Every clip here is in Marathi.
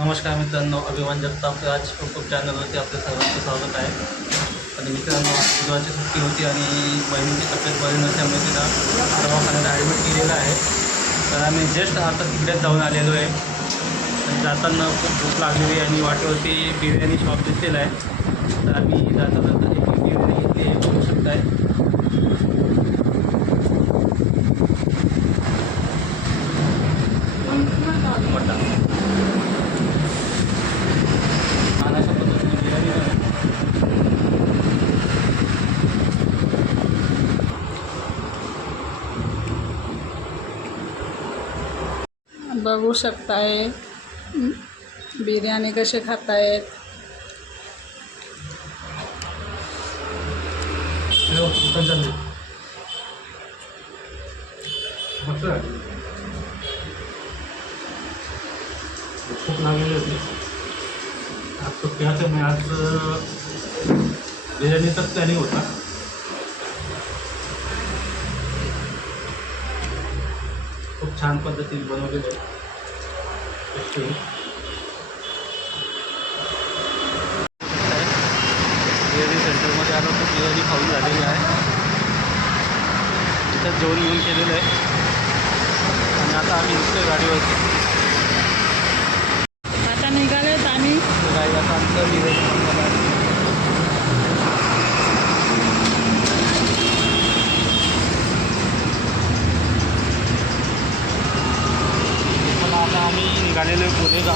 नमस्कार मित्रांनो अभिमान जगताप आज यूट्यूब चॅनलवरती आपल्या सर्वांचं स्वागत आहे. आणि मित्रांनो आज बुधवारची सुट्टी होती आणि बहिणीची तब्येत बरी नसल्यामुळे तिला दवाखान्यात ॲडमिट केलेलं आहे. तर आम्ही जस्ट आता तिकडेच जाऊन आलेलो आहे. आणि जाताना खूप भूक लागलेली आहे आणि वाटेवरती बिर्याणी शॉप दिसलेलं आहे. तर आम्ही जाताना आता एक बिर्याणी घेतली आहे बघू शकताय मटण खाण्याच्या पद्धतीने बिर्याणी बनवली. बघू शकताय. बिर्याणी कसे खातायत? हॅलो चिकन चालू मस्त आहे. खूप लागलेली होती. आज सुट्टी असल्यामुळे आज बिर्याणीचाच प्लॅनिंग होता. छान पद्धतीने बनवलेलं आहे. बिर्याणी सेंटरमध्ये आलो तर बिर्याणी खाऊन झालेली आहे. तिथं जेवण घेऊन केलेलं आहे. आणि आता आम्ही निघतोय गाडीवरती. आता निघालेत आम्ही. आता आमचं बिर्याणी खाऊन झालं आहे. पण आता आम्ही निघालेलो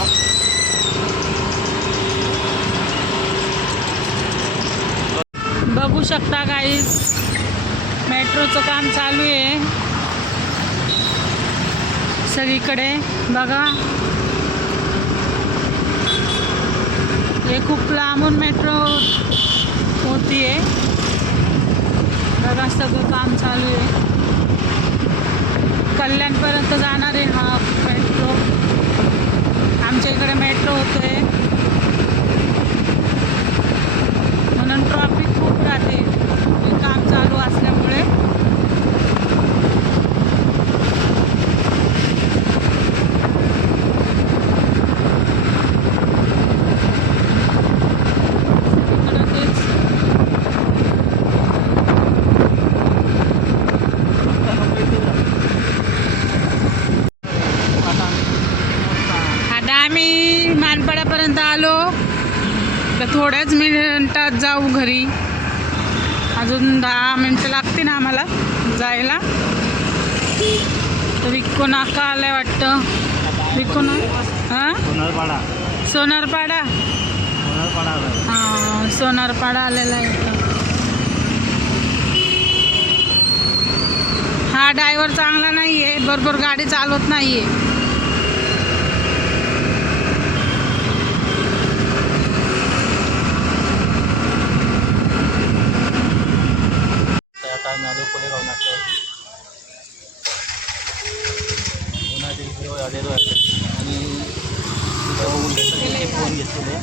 बघू शकता गाईज मेट्रोचं काम चालू आहे. सगळीकडे बघा. हे खूप लांबून मेट्रो होती आहे बघा सगळं काम चालू आहे. कल्याणपर्यंत जाणार आहे हा मेट्रो. इकडे मेट्रो होतोय तर थोड्याच मिनिटात जाऊ घरी. अजून दहा मिनटं लागतील आम्हाला जायला. तर विक्को नाका आलाय वाटतं. विक्को ना हां? सोनारपाडा. सोनारपाडा? हां सोनारपाडा आलेला आहे. हा ड्रायव्हर चांगला नाही आहे बरोबर गाडी चालवत नाही आहे त्यांचे ऑर्डर वाटतात आणि बघून घेतले फोन घेतलेले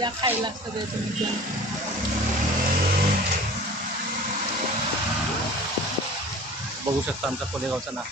या खायला सगळे तुम्ही बघू शकता आमचा कोलेगावचा ना